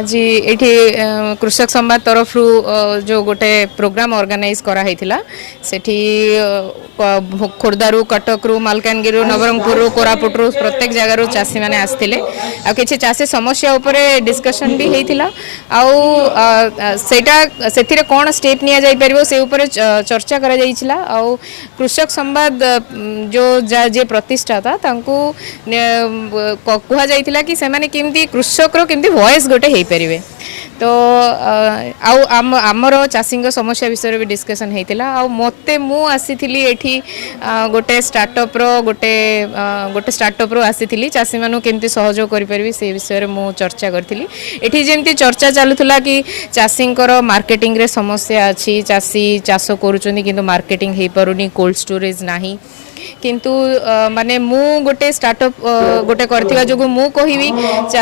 आज ये कृषक संवाद तरफ जो गोटे प्रोग्राम ऑर्गेनाइज करा सेठी खोर्धारू कटकरू मालकानगिरी नवरंगपुर कोरापुट प्रत्येक जगार चाषी मैंने आसते आ कि चाषी समस्या उपरे डिस्कशन भी होता से कौन स्टेप नि जापर से उपरे चर्चा करा कृषक संवाद जो जे प्रतिष्ठाता कहुला कि से केमती कृषक केमती वॉइस गोटे हो पारे तो आमर चाषी समस्या विषय भी डिस्कसन होता मते मु आसी एठी गोटे स्टार्टअप गोटे स्टार्टअप आसी चाषी मानू केमती सहयोग करि से विषय मु चर्चा करी एठी जेमती चर्चा चलुला कि चाषी मार्केटिंग रे समस्या अच्छी चाषी चाष करुँच किंतु मार्केटिंग हो पारुनी कोल्ड स्टोरेज नाही किंतु माने मु गोटे स्टार्टअप गोटे करथिबा जो मु कहिबी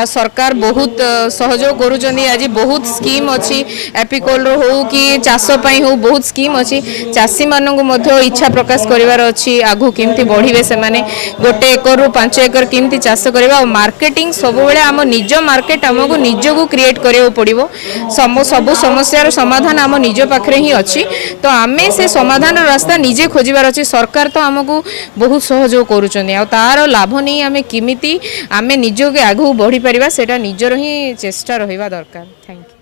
सरकार बहुत सहयोग करूचंदी आज बहुत स्कीम अच्छी एपिकल रो हो कि चाष पई हो बहुत स्कीम अच्छी चाषी मानन को इच्छा प्रकाश करिवार अच्छी आगु केमती बढ़िबे से माने गोटे एकर रु 5 एकर केमती चाष करबा मार्केटिंग सब बेले आम निज मार्केट हमको निज को क्रिएट करियो पड़िबो सब समस्यार समाधान आम निज पाखरे ही अच्छी तो आमे से समाधान रास्ता निजे खोजिबार अच्छी सरकार तो हमको बहुत सहयोग करुँच तार लाभ नहीं आम किमिति आम निज के आगू बढ़ी पारिबा सेटा निजर ही चेष्टा रहिबा दरकार। Thank you.